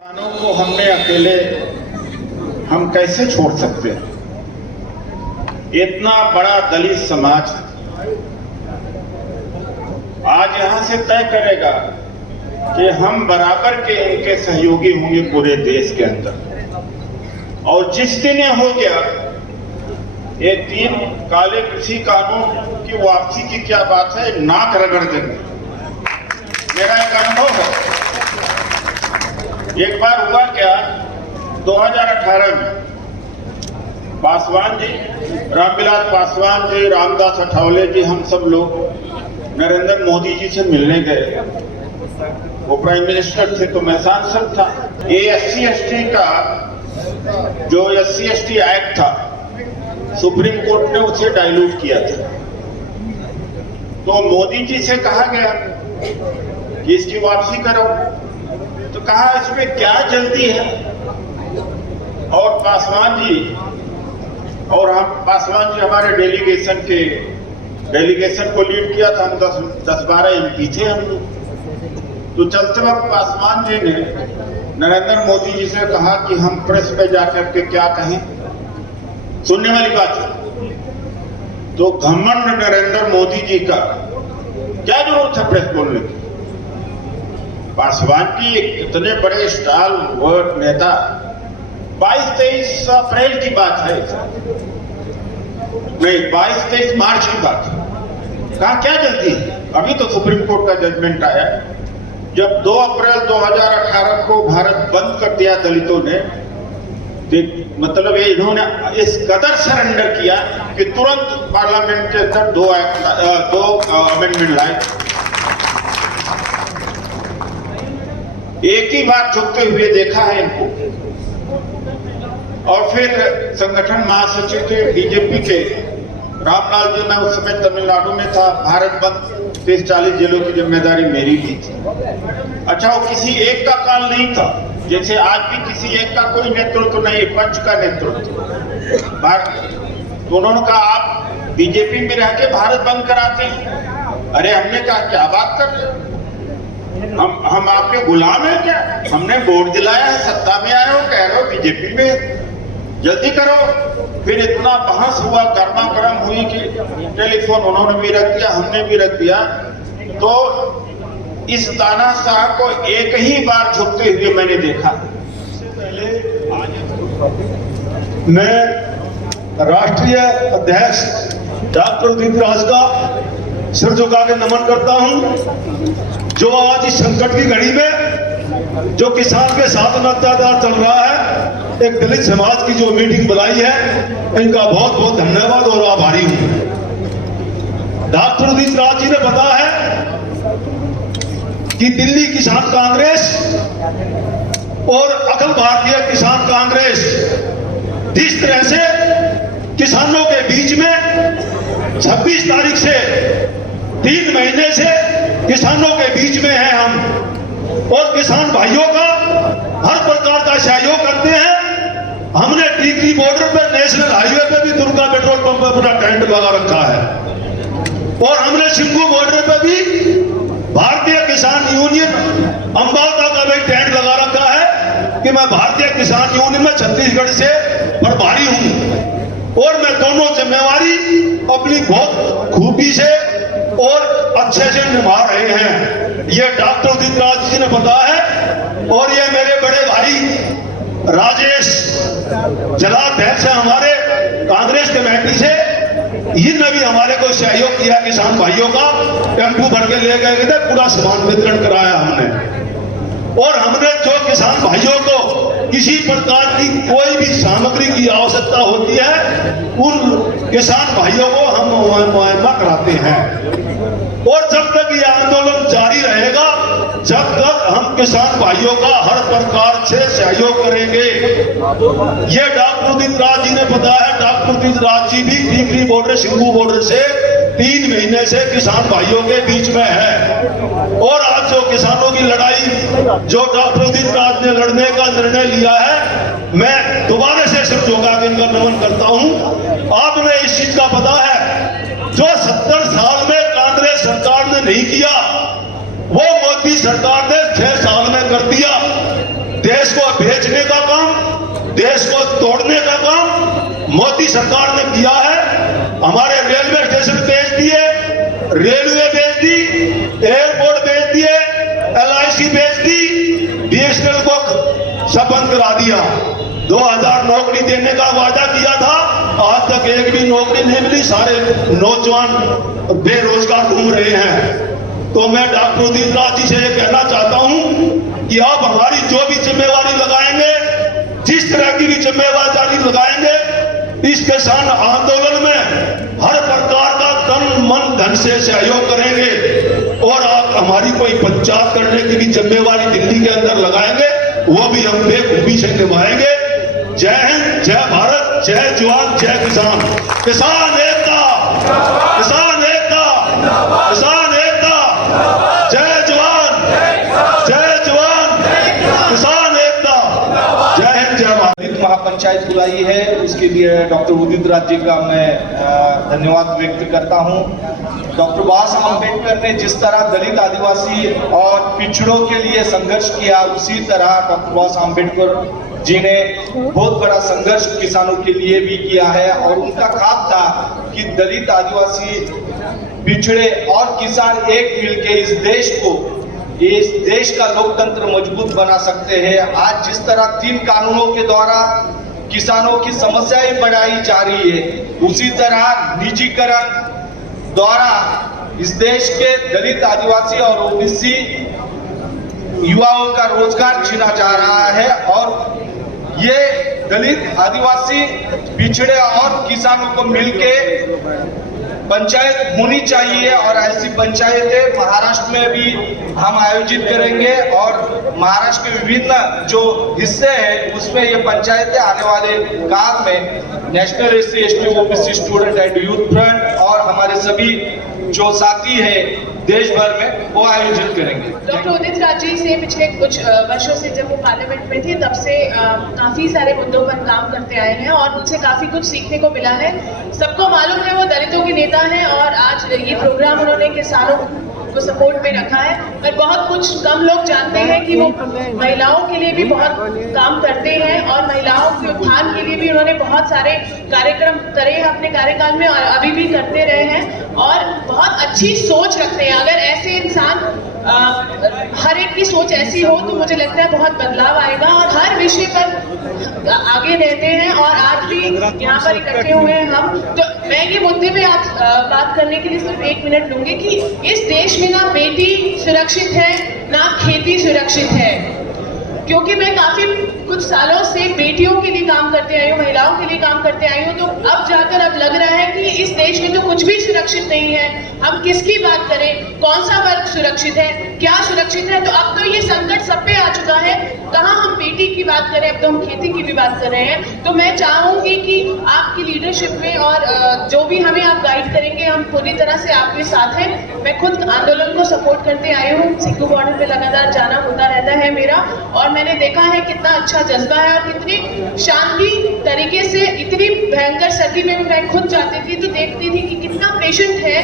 किसानों को हमने अकेले हम कैसे छोड़ सकते हैं? इतना बड़ा दलित समाज आज यहां से तय करेगा कि हम बराबर के इनके सहयोगी होंगे पूरे देश के अंदर। और जिस दिन ये हो गया, ये 3 काले कृषि कानून की वापसी की क्या बात है, नाक रगड़ देंगे। मेरा एक अनुभव है। एक बार हुआ क्या, 2018 में पासवान जी, रामविलास पासवान जी, रामदास अठावले जी, हम सब लोग नरेंद्र मोदी जी से मिलने गए। वो प्राइम मिनिस्टर थे तो मैं सांसद था। ये SC/ST का जो SC/ST एक्ट था, सुप्रीम कोर्ट ने उसे डाइल्यूट किया था। तो मोदी जी से कहा गया कि इसकी वापसी करो। तो कहा इसमें क्या जल्दी है। और पासवान जी और पासवान जी हमारे डेलीगेशन को लीड किया था। हम 10-12 MP थे हम लोग। तो चलते वक्त पासवान जी ने नरेंद्र मोदी जी से कहा कि हम प्रेस पे जाकर के क्या कहें, सुनने वाली बात है। तो घमंड नरेंद्र मोदी जी का, क्या जरूरत है प्रेस बोलने की। पासवान की इतने बड़े स्टाल वर्ड नेता, 22-23 अप्रैल की बात है, नहीं 22-23 मार्च की बात है। कहा क्या जल्दी है, अभी तो सुप्रीम कोर्ट का जजमेंट आया। जब 2 अप्रैल 2018 को भारत बंद कर दिया दलितों ने, मतलब ये इन्होंने इस कदर सरेंडर किया कि तुरंत पार्लियामेंट के अंदर 2 अमेंडमेंट लाए। एक ही बार झुकते हुए देखा है इनको। और फिर संगठन महासचिव थे बीजेपी के रामलाल जी, मैं उस समय तमिलनाडु में था। भारत बंद 30-40 जिलों की जिम्मेदारी मेरी भी थी। अच्छा, वो किसी एक का काल नहीं था, जैसे आज भी किसी एक का कोई नेतृत्व नहीं, पंच का नेतृत्व। तो उन्होंने कहा आप बीजेपी में रह के भारत बंद कराते हैं। अरे हमने कहा क्या बात कर रहे हो, हम आपके गुलाम हैं क्या? हमने वोट दिलाया है, सत्ता में आए हो, कह रहे हो बीजेपी में, जल्दी करो। फिर इतना बहस हुआ, गर्मा गर्म हुई कि टेलीफोन उन्होंने भी रख दिया, हमने भी रख दिया। तो इस तानाशाह को एक ही बार झुकते हुए मैंने देखा। मैं राष्ट्रीय अध्यक्ष डॉक्टर उदित राज का सिर झुका के नमन करता हूं, जो आज इस संकट की घड़ी में जो किसान के साथ अत्याचार चल रहा है, एक दलित समाज की जो मीटिंग बुलाई है, इनका बहुत बहुत धन्यवाद और आभारी हूं। डॉक्टर उदित राज जी ने बताया है कि दिल्ली किसान कांग्रेस और अखिल भारतीय किसान कांग्रेस जिस तरह से किसानों के बीच में 26 तारीख से 3 महीने से किसानों के बीच में है हम, और किसान भाइयों का हर प्रकार का सहयोग करते हैं। हमने टीकरी बॉर्डर पर नेशनल हाईवे पे भी दुर्गा पेट्रोल पंप पर पूरा टेंट लगा रखा है, और हमने सिंगू बॉर्डर पर भी भारतीय किसान यूनियन अम्बाला का भी टेंट लगा रखा है कि मैं भारतीय किसान यूनियन में छत्तीसगढ़ से प्रभारी हूं, और मैं दोनों जिम्मेवारी अपनी बहुत खूबी से और अच्छे से निभा रहे हैं। ये डॉक्टर उदित राज जी ने बताया है। और ये मेरे बड़े भाई राजेश जलाध्यक्ष है हमारे कांग्रेस कमेटी से, इन्होंने भी हमारे को सहयोग किया। किसान भाइयों का टेम्पू भर के ले गए थे, पूरा सामान वितरण कराया हमने। और हमने जो किसान भाइयों को किसी प्रकार की कोई भी सामग्री की आवश्यकता होती है, उन किसान भाइयों को हम मुआयना कराते हैं। और जब तक ये आंदोलन जारी रहेगा, जब तक हम किसान भाइयों का हर प्रकार से सहयोग करेंगे। ये डॉक्टर उदित राज जी ने बताया है। डॉक्टर उदित राज जी भी टीकरी बॉर्डर, सिंगू बॉर्डर से 3 महीने से किसान भाइयों के बीच में है। और आज जो किसानों की लड़ाई जो डॉक्टर उदित राज ने लड़ने का निर्णय लिया है, मैं दोबारा से सिर झुका के इनका नमन करता हूं। आपने इस चीज का पता है, जो 70 साल में कांग्रेस सरकार ने नहीं किया, वो मोदी सरकार ने 6 साल में कर दिया। देश को बेचने का काम, देश को तोड़ने का काम मोदी सरकार ने किया है। हमारे रेलवे स्टेशन बेच दिए, रेलवे बेच दी, एयरपोर्ट बेच दिए, LIC बेच दी, BSNL को सब बंद करा दिया। 2000 नौकरी देने का वादा किया था, आज तक एक भी नौकरी नहीं मिली। सारे नौजवान बेरोजगार घूम रहे हैं। तो मैं डॉक्टर उदित राज जी से ये कहना चाहता हूं कि आप हमारी जो भी जिम्मेवारी लगाएंगे, जिस तरह की भी जिम्मेवारी लगाएंगे, इस किसान आंदोलन में हर प्रकार का तन मन धन से सहयोग करेंगे। और आप हमारी कोई पंचायत करने की भी जिम्मेवारी दिल्ली के अंदर लगाएंगे, वो भी हम बेखूबी से निभाएंगे। जय हिंद, जय भारत, जय जवान, जय किसान। किसान एकता, किसान एकता, किसान एकता। जय जवान, जय जवान, किसान एकता। जय हिंद, जय भारत। महापंचायत बुलाई है, उसके लिए डॉक्टर उदित राज जी का मैं धन्यवाद व्यक्त करता हूं। डॉक्टर बाबा साहब अम्बेडकर ने जिस तरह दलित, आदिवासी और पिछड़ों के लिए संघर्ष किया, उसी तरह डॉक्टर बाबा साहब अम्बेडकर जी ने बहुत बड़ा संघर्ष किसानों के लिए भी किया है। और उनका ख्वाब था कि दलित, आदिवासी, पिछड़े और किसान एक मिलकर इस देश का लोकतंत्र मजबूत बना सकते हैं। आज जिस तरह 3 कानूनों के द्वारा किसानों की समस्याएं बढ़ाई जा रही है, उसी तरह निजीकरण द्वारा इस देश के दलित, आदिवासी और OBC युवाओं का रोजगार छीना जा रहा है। और ये दलित, आदिवासी, पिछड़े और किसानों को मिलके पंचायत होनी चाहिए। और ऐसी पंचायतें महाराष्ट्र में भी हम आयोजित करेंगे। और महाराष्ट्र के विभिन्न जो हिस्से हैं उसमें ये पंचायतें आने वाले काल में national SC ST OBC student and youth front और हमारे सभी जो साथी हैं देश भर में वो आयोजित करेंगे। डॉक्टर उदित राज जी से पिछले कुछ वर्षों से जब वो पार्लियामेंट में थे, तब से काफी सारे मुद्दों पर काम करते आए हैं और उनसे काफी कुछ सीखने को मिला है। सबको मालूम है वो दलितों के नेता हैं और आज ये प्रोग्राम उन्होंने किसानों को सपोर्ट में रखा है। पर बहुत कुछ कम लोग जानते हैं कि वो महिलाओं के लिए भी बहुत काम करते हैं और महिलाओं के उत्थान के लिए भी उन्होंने बहुत सारे कार्यक्रम करे हैं अपने कार्यकाल में और अभी भी करते रहे हैं और बहुत अच्छी सोच रखते हैं। अगर ऐसे इंसान हर एक की सोच ऐसी हो तो मुझे लगता है बहुत बदलाव आएगा और हर विषय पर आगे रहते हैं। और आज भी यहाँ पर इकट्ठे हुए हैं हम, तो मैं ये मुद्दे पे आज बात करने के लिए सिर्फ 1 मिनट लूंगी कि इस देश में ना बेटी सुरक्षित है ना खेती सुरक्षित है। क्योंकि मैं काफी कुछ सालों से बेटियों के लिए काम करते आई हूँ, महिलाओं के लिए काम करते आई हूँ, तो अब जाकर अब लग रहा है कि इस देश में तो कुछ भी सुरक्षित नहीं है। हम किसकी बात करें, कौन सा वर्ग सुरक्षित है, क्या सुरक्षित है? तो अब तो ये संकट सब पे आ चुका है। कहाँ हम बेटी की बात करें, अब तो हम खेती की भी बात कर रहे हैं। तो मैं चाहूंगी कि आपकी लीडरशिप में और जो भी हमें आप गाइड करेंगे, हम पूरी तरह से आपके साथ हैं। मैं खुद आंदोलन को सपोर्ट करते आई हूँ, सिक्कू बॉर्डर पे लगातार जाना होता रहता है मेरा, और मैंने देखा है कितना अच्छा जज्बा है और कितनी शांति तरीके से, इतनी भयंकर सर्दी में मैं खुद जाती थी तो देखती थी कि कितना पेशेंट है,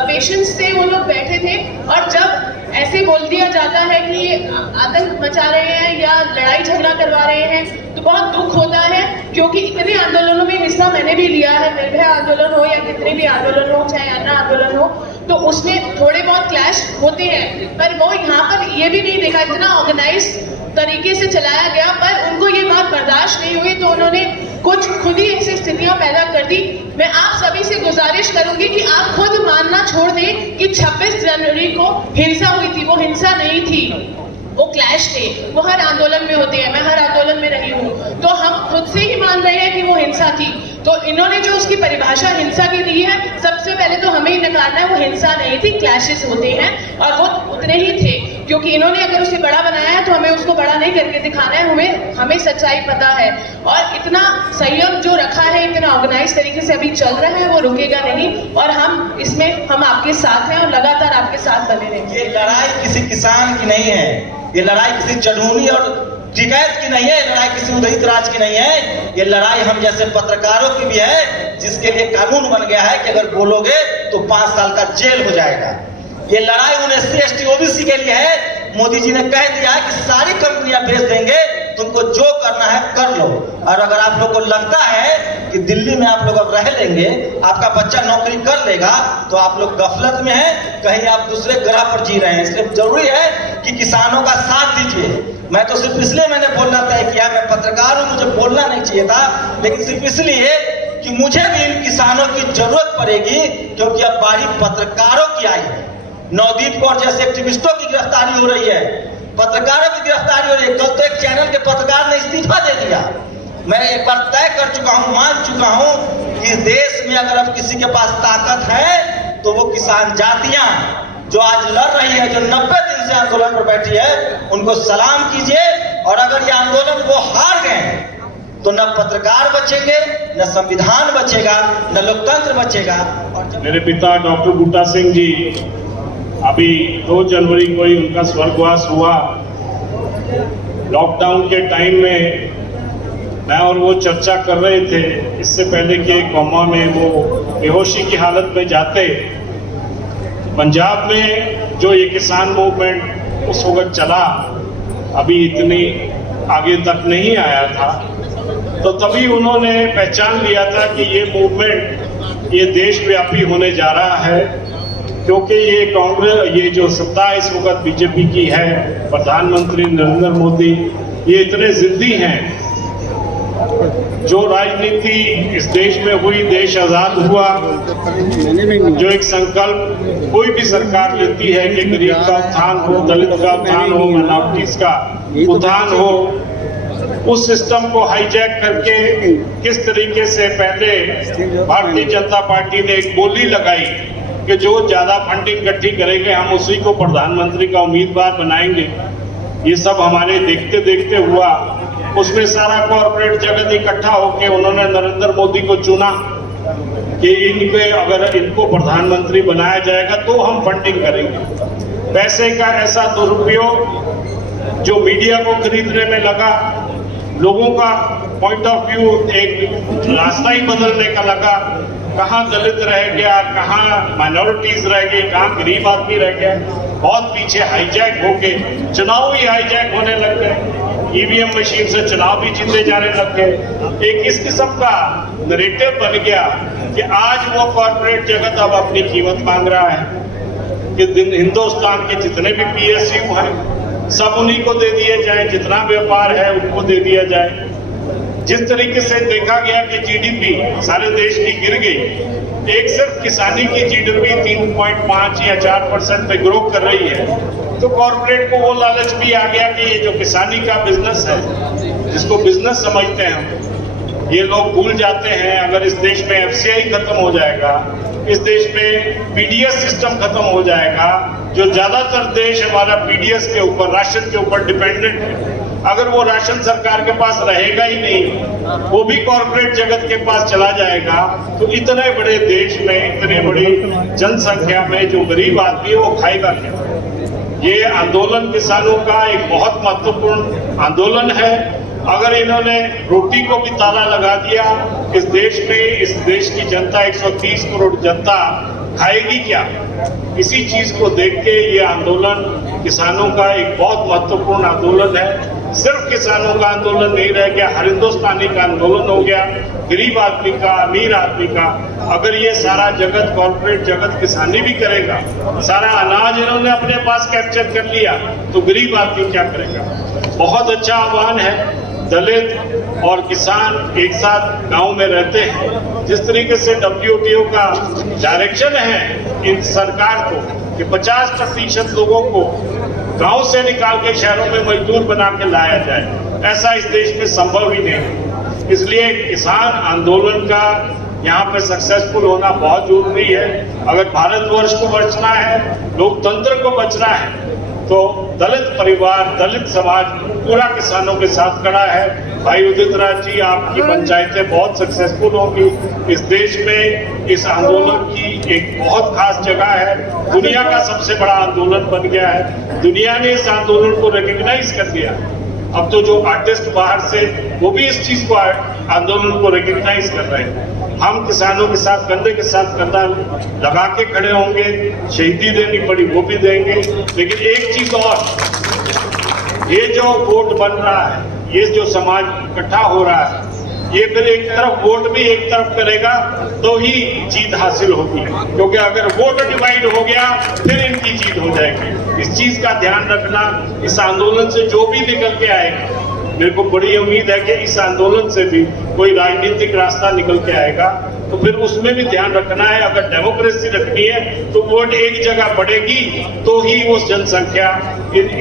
पेशेंस से वो लोग बैठे थे। और जब ऐसे बोल दिया जाता है कि ये आतंक मचा रहे हैं या लड़ाई झगड़ा करवा रहे हैं तो बहुत दुख होता है, क्योंकि इतने आंदोलनों में हिस्सा मैंने भी लिया है, निर्भया आंदोलन हो या कितने भी आंदोलन हो, चाहे अन्ना आंदोलन हो, तो उसमें थोड़े बहुत क्लैश होते हैं। पर वो यहाँ पर ये भी नहीं देखा, इतना ऑर्गेनाइज तरीके से चलाया गया, पर उनको ये बात बर्दाश्त नहीं हुई तो उन्होंने कुछ खुद ही ऐसी स्थितियां पैदा कर दी। मैं आप सभी से गुजारिश करूंगी कि आप खुद मानना छोड़ दें कि 26 जनवरी को हिंसा हुई थी। वो हिंसा नहीं थी, वो क्लैश थे, वो हर आंदोलन में होते हैं, मैं हर आंदोलन में रही हूँ, तो हम खुद से ही मान रहे हैं कि वो हिंसा थी। तो इन्होंने जो उसकी परिभाषा हिंसा की दी है, सबसे पहले तो हमें ही नकारना है, वो हिंसा नहीं थी, क्लैशेस होते हैं और वो उतने ही थे। क्योंकि इन्होंने अगर उसे बड़ा बनाया है तो हमें उसको बड़ा नहीं करके दिखाना है, हमें सच्चाई पता है। और इतना संयम जो रखा है, इतना ऑर्गेनाइज तरीके से अभी चल रहा है, वो रुकेगा नहीं और हम इसमें हम आपके साथ हैं और लगातार आपके साथ बने रहेंगे। ये लड़ाई किसी किसान की नहीं है, ये लड़ाई किसी चढ़ूनी और टिकैत की नहीं है, ये लड़ाई किसी उदित राज की नहीं है, ये लड़ाई हम जैसे पत्रकारों की भी है, जिसके लिए कानून बन गया है कि अगर बोलोगे तो 5 साल का जेल हो जाएगा। ये लड़ाई उन SC ST OBC के लिए है। मोदी जी ने कह दिया कि सारी कंपनियां बेच देंगे तुमको जो करना है कर लो। और अगर आप लोग को लगता है कि दिल्ली में आप लोग अब रह लेंगे, आपका बच्चा नौकरी कर लेगा, तो आप लोग गफलत में हैं, कहीं आप दूसरे ग्रह पर जी रहे हैं। इसलिए जरूरी है कि किसानों का साथ दीजिए। मैं तो सिर्फ इसलिए मैंने बोलना तय किया, मैं पत्रकार हूं, मुझे बोलना नहीं चाहिए था, लेकिन सिर्फ इसलिए कि मुझे भी इन किसानों की जरूरत पड़ेगी, क्योंकि अब बारी पत्रकारों की आई है। नवदीप कौर जैसे एक्टिविस्टों की गिरफ्तारी हो रही है, पत्रकारों की गिरफ्तारी हो रही है। कल तो एक चैनल के पत्रकार ने इस्तीफा दे दिया। मैं एक बार तय कर चुका हूं, मान चुका हूं कि इस देश में अगर अब किसी के पास ताकत है तो वो किसान जातियां जो आज लड़ रही है, जो 90 दिन से आंदोलन पर बैठी है, उनको सलाम कीजिए। और अगर ये आंदोलन वो हार गए तो न पत्रकार बचेंगे, न संविधान बचेगा, न लोकतंत्र बचेगा। मेरे पिता डॉक्टर बूटा सिंह जी अभी 2 जनवरी को ही उनका स्वर्गवास हुआ। लॉकडाउन के टाइम में मैं और वो चर्चा कर रहे थे, इससे पहले कि कोमा में वो बेहोशी की हालत में जाते। पंजाब में जो ये किसान मूवमेंट उस वक्त चला, अभी इतनी आगे तक नहीं आया था, तो तभी उन्होंने पहचान लिया था कि ये मूवमेंट ये देशव्यापी होने जा रहा है, क्योंकि ये कांग्रेस, ये जो सत्ता इस वक्त बीजेपी की है, प्रधानमंत्री नरेंद्र मोदी, ये इतने जिद्दी हैं। जो राजनीति इस देश में हुई, देश आजाद हुआ, जो एक संकल्प कोई भी सरकार लेती है कि गरीब का उत्थान हो, दलित का उत्थान हो, माइनॉरिटीज का उत्थान हो, उस सिस्टम को हाईजैक करके किस तरीके से पहले भारतीय जनता पार्टी ने एक बोली लगाई कि जो ज्यादा फंडिंग इकट्ठी करेंगे हम उसी को प्रधानमंत्री का उम्मीदवार बनाएंगे। ये सब हमारे देखते देखते हुआ। उसमें सारा कॉर्पोरेट जगत इकट्ठा होकर उन्होंने नरेंद्र मोदी को चुना कि इनके अगर इनको प्रधानमंत्री बनाया जाएगा तो हम फंडिंग करेंगे। पैसे का ऐसा दुरुपयोग जो मीडिया को खरीदने में लगा, लोगों का पॉइंट ऑफ व्यू एक रास्ता ही बदलने का लगा। कहाँ दलित रह गया, कहाँ माइनॉरिटीज रह गई, कहाँ गरीब आदमी रह गया। बहुत पीछे हाईजैक होके चुनाव ही हाईजैक होने लग गए। ईवीएम मशीन से चुनाव भी जीते जाने लग गए। एक इस किस्म का नैरेटिव बन गया कि आज वो कॉर्पोरेट जगत अब अपनी कीमत मांग रहा है कि हिंदुस्तान के जितने भी PSU हैं सब उन्हीं को दे दिए जाए, जितना व्यापार है उनको दे दिया जाए। जिस तरीके से देखा गया कि GDP सारे देश की गिर गई, एक सिर्फ किसानी की GDP 3.5 या 4% पे ग्रो कर रही है, तो कॉर्पोरेट को वो लालच भी आ गया कि ये जो किसानी का बिजनेस है, जिसको बिजनेस समझते हैं हम, ये लोग भूल जाते हैं अगर इस देश में FCI खत्म हो जाएगा, इस देश में PDS सिस्टम खत्म हो जाएगा, जो ज्यादातर देश हमारा PDS के ऊपर, राशन के ऊपर डिपेंडेंट है, अगर वो राशन सरकार के पास रहेगा ही नहीं, वो भी कॉर्पोरेट जगत के पास चला जाएगा, तो इतने बड़े देश में, इतने बड़ी जनसंख्या में जो गरीब आदमी है वो खाएगा क्या? ये आंदोलन किसानों का एक बहुत महत्वपूर्ण आंदोलन है। अगर इन्होंने रोटी को भी ताला लगा दिया, इस देश में, इस देश की जनता 130 करोड़ जनता खाएगी क्या? इसी चीज को देख के ये आंदोलन किसानों का एक बहुत महत्वपूर्ण आंदोलन है। सिर्फ किसानों का आंदोलन नहीं रह गया, हर हिंदुस्तानी का आंदोलन हो गया, गरीब आदमी का, अमीर आदमी का। अगर ये सारा जगत, कॉर्पोरेट जगत किसानी भी करेगा, सारा अनाज इन्होंने अपने पास कैप्चर कर लिया, तो गरीब आदमी क्या करेगा? बहुत अच्छा आह्वान है। दलित और किसान एक साथ गांव में रहते हैं। जिस तरीके से WTO का डायरेक्शन है इन सरकार को कि 50% लोगों को गांव से निकाल के शहरों में मजदूर बना के लाया जाए, ऐसा इस देश में संभव ही नहीं। इसलिए किसान आंदोलन का यहाँ पे सक्सेसफुल होना बहुत जरूरी है। अगर भारतवर्ष को बचना है, लोकतंत्र को बचना है, तो दलित परिवार, दलित समाज पूरा किसानों के साथ खड़ा है। भाई उदित राज जी, आपकी पंचायतें बहुत सक्सेसफुल होंगी। इस देश में इस आंदोलन की एक बहुत खास जगह है। दुनिया का सबसे बड़ा आंदोलन बन गया है। दुनिया ने इस आंदोलन को रिकॉग्नाइज कर दिया। अब तो जो आर्टिस्ट बाहर से, वो भी इस चीज को, आंदोलन को रिकॉग्नाइज कर रहे हैं। हम किसानों के साथ कंधे के साथ कंधा लगा के खड़े होंगे। शहीदी देनी पड़ी वो भी देंगे। लेकिन एक चीज और, ये जो वोट बन रहा है, ये जो समाज इकट्ठा हो रहा है, ये फिर एक तरफ वोट भी एक तरफ करेगा तो ही जीत हासिल होगी, क्योंकि अगर वोट डिवाइड हो गया फिर इनकी जीत हो जाएगी। इस चीज का ध्यान रखना। इस आंदोलन से जो भी निकल के आएगा, मेरे को बड़ी उम्मीद है कि इस आंदोलन से भी कोई राजनीतिक रास्ता निकल के आएगा, तो फिर उसमें भी ध्यान रखना है। अगर डेमोक्रेसी रखनी है तो वोट एक जगह बढ़ेगी तो ही वो जनसंख्या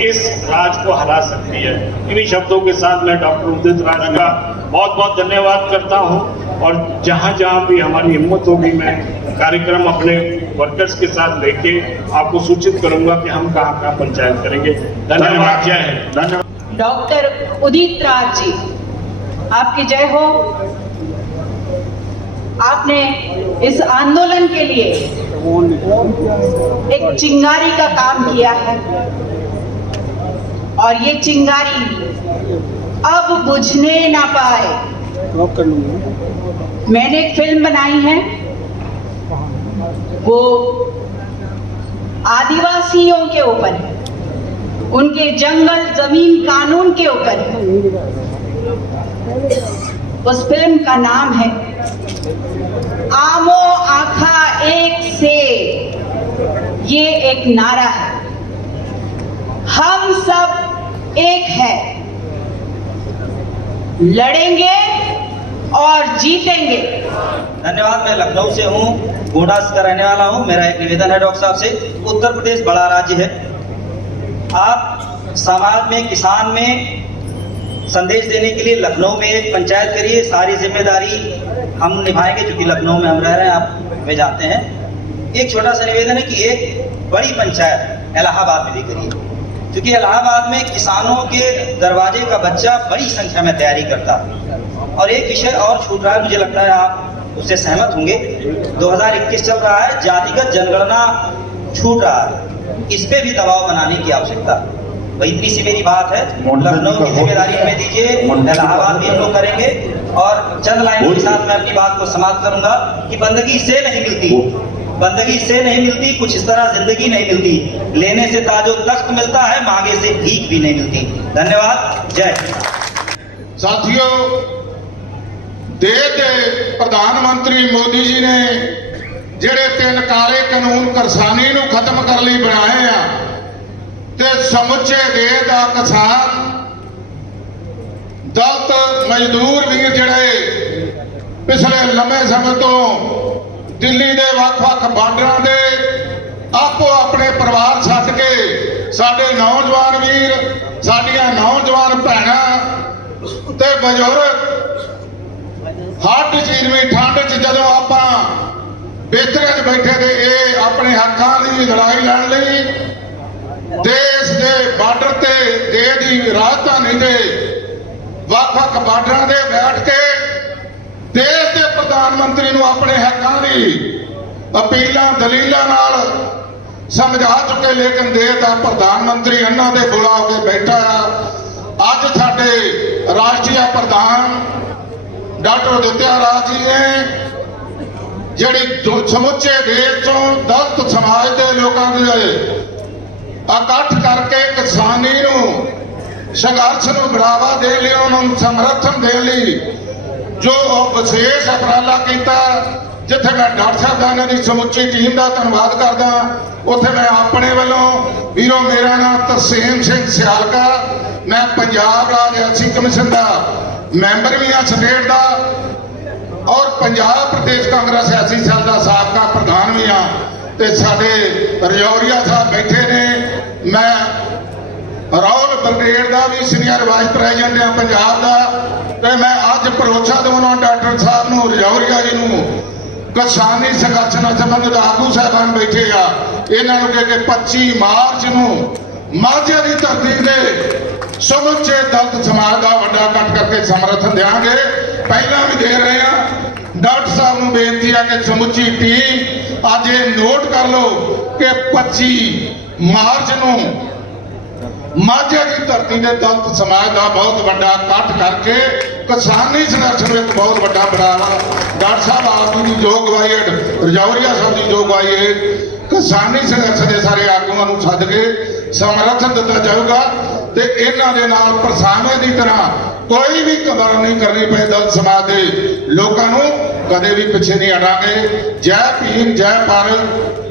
इस राज को हरा सकती है। इन्हीं शब्दों के साथ मैं डॉक्टर उदित राज का बहुत बहुत धन्यवाद करता हूं, और जहां जहां भी हमारी हिम्मत होगी मैं कार्यक्रम अपने वर्कर्स के साथ लेके आपको सूचित करूंगा कि हम कहां कहां पंचायत करेंगे। धन्यवाद। जय हिंद। धन्यवाद। डॉक्टर उदित राज जी, आपकी जय हो। आपने इस आंदोलन के लिए एक चिंगारी का काम किया है, और ये चिंगारी अब बुझने ना पाए। मैंने एक फिल्म बनाई है, वो आदिवासियों के ऊपर है, उनके जंगल जमीन कानून के ऊपर है। उस फिल्म का नाम है आमो आखा एक से। ये एक नारा है, हम सब एक है, लड़ेंगे और जीतेंगे। धन्यवाद। मैं लखनऊ से हूँ, गोंडास का रहने वाला हूँ। मेरा एक निवेदन है डॉक्टर साहब से। उत्तर प्रदेश बड़ा राज्य है, आप समाज में, किसान में संदेश देने के लिए लखनऊ में एक पंचायत करिए। सारी जिम्मेदारी हम निभाएंगे, क्योंकि लखनऊ में हम रह रहे हैं, आप हमें जानते हैं। एक छोटा सा निवेदन है कि एक बड़ी पंचायत इलाहाबाद में भी करिए, क्योंकि इलाहाबाद में किसानों के दरवाजे का बच्चा बड़ी संख्या में तैयारी करता है। और एक विषय और छूट रहा है, मुझे लगता है आप उससे सहमत होंगे। 2021 चल रहा है, जातिगत जनगणना छूट रहा है, इस पे भी दबाव बनाने की आवश्यकता है। वही इतनी सी मेरी बात है, लखनऊ की जिम्मेदारी हमें दीजिए, इलाहाबाद भी हम लोग करेंगे। और चंद लाइनों के साथ मैं अपनी बात को समाप्त करूंगा कि बंदगी से नहीं मिलती, बंदगी से नहीं मिलती, कुछ इस तरह जिंदगी नहीं मिलती। लेने से ताजो तख्त मिलता है, मांगे से भीख भी नहीं मिलती। धन्यवाद। जय। साथियों, देश के प्रधानमंत्री मोदी जी ने ਜਿਹੜੇ 3 ਕਾਲੇ ਕਾਨੂੰਨ ਕਿਸਾਨੀ ਨੂੰ ਖਤਮ ਕਰਨ ਲਈ ਬਣਾਏ ਆ, ਤੇ ਸਮੁੱਚੇ ਦੇਸ਼ ਦਾ ਕਿਸਾਨ, ਦਲਿਤ, ਮਜ਼ਦੂਰ ਵੀਰ ਜਿਹੜੇ ਪਿਛਲੇ ਲੰਮੇ ਸਮੇਂ ਤੋਂ ਦਿੱਲੀ ਦੇ ਵੱਖ-ਵੱਖ ਬਾਰਡਰਾਂ ਦੇ ਆਪੋ ਆਪਣੇ ਪਰਿਵਾਰ ਛੱਡ ਕੇ ਸਾਡੇ ਨੌਜਵਾਨ ਵੀਰ, ਸਾਡੀਆਂ ਨੌਜਵਾਨ ਭੈਣਾਂ ਤੇ ਬਜ਼ੁਰਗ ਹੱਡ ਚੀਰਵੀਂ ਠੰਡ 'ਚ ਜਦੋਂ ਆਪਾਂ ਬਿਸਤਰੇ 'ਚ ਬੈਠੇ ਤੇ ਇਹ ਆਪਣੇ ਹੱਕਾਂ ਦੀ ਲੜਾਈ ਲੜਨ ਲਈ ਦੇਸ਼ ਦੇ ਬਾਰਡਰ ਤੇ, ਦੇਸ਼ ਦੀ ਰਾਜਧਾਨੀ ਦੇ ਵੱਖ-ਵੱਖ ਬਾਰਡਰਾਂ ਦੇ ਬੈਠ ਕੇ ਦੇਸ਼ ਦੇ ਪ੍ਰਧਾਨ ਮੰਤਰੀ ਨੂੰ ਆਪਣੇ ਹੱਕਾਂ ਦੀ ਅਪੀਲਾਂ ਦਲੀਲਾਂ ਨਾਲ ਸਮਝਾ ਚੁੱਕੇ, ਲੇਕਿਨ ਦੇਸ਼ ਦਾ ਪ੍ਰਧਾਨ ਮੰਤਰੀ ਇਹਨਾਂ ਦੇ ਬੁਲਾ ਹੋ ਕੇ ਬੈਠਾ ਆ। ਅੱਜ ਸਾਡੇ ਰਾਸ਼ਟਰੀ ਪ੍ਰਧਾਨ ਡਾਕਟਰ ਉਦਿਤ ਰਾਜ ਜੀ ਨੇ ਜਿਹੜੀ ਸਮੁੱਚੇ ਦੇਸ਼ ਤੋਂ ਦਲਿਤ ਸਮਾਜ ਦੇ ਲੋਕਾਂ ਦੇ ਇਕੱਠ ਕਰਕੇ ਕਿਸਾਨੀ ਨੂੰ, ਸੰਘਰਸ਼ ਨੂੰ ਬੜਾਵਾ ਦੇਣ ਲਈ, ਉਹਨਾਂ ਨੂੰ ਸਮਰਥਨ ਦੇਣ ਲਈ ਜੋ ਵਿਸ਼ੇਸ਼ ਉਪਰਾਲਾ ਕੀਤਾ, ਜਿੱਥੇ ਮੈਂ ਡਾਕਟਰ ਸਾਹਿਬ ਦਾ, ਇਹਨਾਂ ਦੀ ਸਮੁੱਚੀ ਟੀਮ ਦਾ ਧੰਨਵਾਦ ਕਰਦਾ। ਉੱਥੇ ਮੈਂ ਆਪਣੇ ਵੱਲੋਂ, ਵੀਰੋ, ਮੇਰਾ ਨਾਮ ਤਰਸੇਮ ਸਿੰਘ ਸਿਆਲਕਾ, ਮੈਂ ਪੰਜਾਬ ਰਾਜ ਐਸਸੀ ਕਮਿਸ਼ਨ ਦਾ ਮੈਂਬਰ ਵੀ ਹਾਂ ਸਟੇਟ ਦਾ, ਔਰ ਪੰਜਾਬ ਪ੍ਰਦੇਸ਼ ਕਾਂਗਰਸ ਐਸਸੀ ਸੈੱਲ ਦਾ ਸਾਬਕਾ ਪ੍ਰਧਾਨ ਵੀ ਹਾਂ। ਤੇ ਸਾਡੇ ਰਜੌਰੀਆ ਸਾਹਿਬ ਬੈਠੇ ਨੇ, ਮੈਂ ਰਾਹੁਲ ਬਰਗੇਡ ਦਾ ਵੀ ਸੀਨੀਅਰ ਵਾਈਸ ਪ੍ਰੈਜ਼ੀਡੈਂਟ ਹਾਂ ਪੰਜਾਬ ਦਾ। ਤੇ ਮੈਂ ਅੱਜ ਭਰੋਸਾ ਦਿਵਾਉਣਾ ਡਾਕਟਰ ਸਾਹਿਬ ਨੂੰ, ਰਜੌਰੀਆ ਜੀ ਨੂੰ, ਕਿਸਾਨੀ ਸੰਘਰਸ਼ ਨਾਲ ਸੰਬੰਧਿਤ ਆਗੂ ਸਾਹਿਬਾਨ ਬੈਠੇ ਆ, ਇਹਨਾਂ ਨੂੰ ਕਿ 25 ਮਾਰਚ ਨੂੰ ਮਾਝੇ ਦੀ ਧਰਤੀ ਦੇ ਸਮੁੱਚੇ ਦਲਿਤ ਸਮਾਜ ਦਾ ਵੱਡਾ ਇਕੱਠ ਕਰਕੇ ਸਮਰਥਨ ਦੇਵਾਂਗੇ। ਪਹਿਲਾਂ ਵੀ ਦੇ ਰਹੇ ਆ। ਡਾਕਟਰ ਸਾਹਿਬ ਨੂੰ ਬੇਨਤੀ ਆ ਕਿ ਸਮੁੱਚੀ ਟੀਮ ਅੱਜ ਇਹ ਨੋਟ ਕਰ ਲਓ ਕਿ 25 ਮਾਰਚ ਨੂੰ ਮਾਝੇ ਦੀ ਧਰਤੀ ਦੇ ਦਲਿਤ ਸਮਾਜ ਦਾ ਬਹੁਤ ਵੱਡਾ ਇਕੱਠ ਕਰਕੇ ਕਿਸਾਨੀ ਸੰਘਰਸ਼ ਨੂੰ ਇੱਕ ਬਹੁਤ ਵੱਡਾ ਬੜਾਵਾ, ਡਾਕਟਰ ਸਾਹਿਬ ਆਪ ਜੀ ਦੀ ਜੋ ਅਗਵਾਈ ਹੈ, ਰਜੌਰੀਆ ਸਾਹਿਬ ਦੀ ਜੋ ਅਗਵਾਈ ਹੈ, ਕਿਸਾਨੀ ਸੰਘਰਸ਼ ਦੇ ਸਾਰੇ ਆਗੂਆਂ ਨੂੰ ਸੱਦ ਕੇ ਸਮਰਥਨ ਦਿੱਤਾ ਜਾਊਗਾ। ਤੇ ਇਹਨਾਂ ਦੇ ਨਾਲ ਪਰਛਾਵੇਂ ਦੀ ਤਰ੍ਹਾਂ ਕੋਈ ਵੀ ਕਦਰ ਨਹੀਂ ਕਰਨੀ ਪਏ ਦਲਿਤ ਸਮਾਜ ਦੇ ਲੋਕਾਂ ਨੂੰ, ਕਦੇ ਵੀ ਪਿੱਛੇ ਨਹੀਂ ਹਟਾਂਗੇ। ਜੈ ਭੀਮ, ਜੈ ਭਾਰਤ।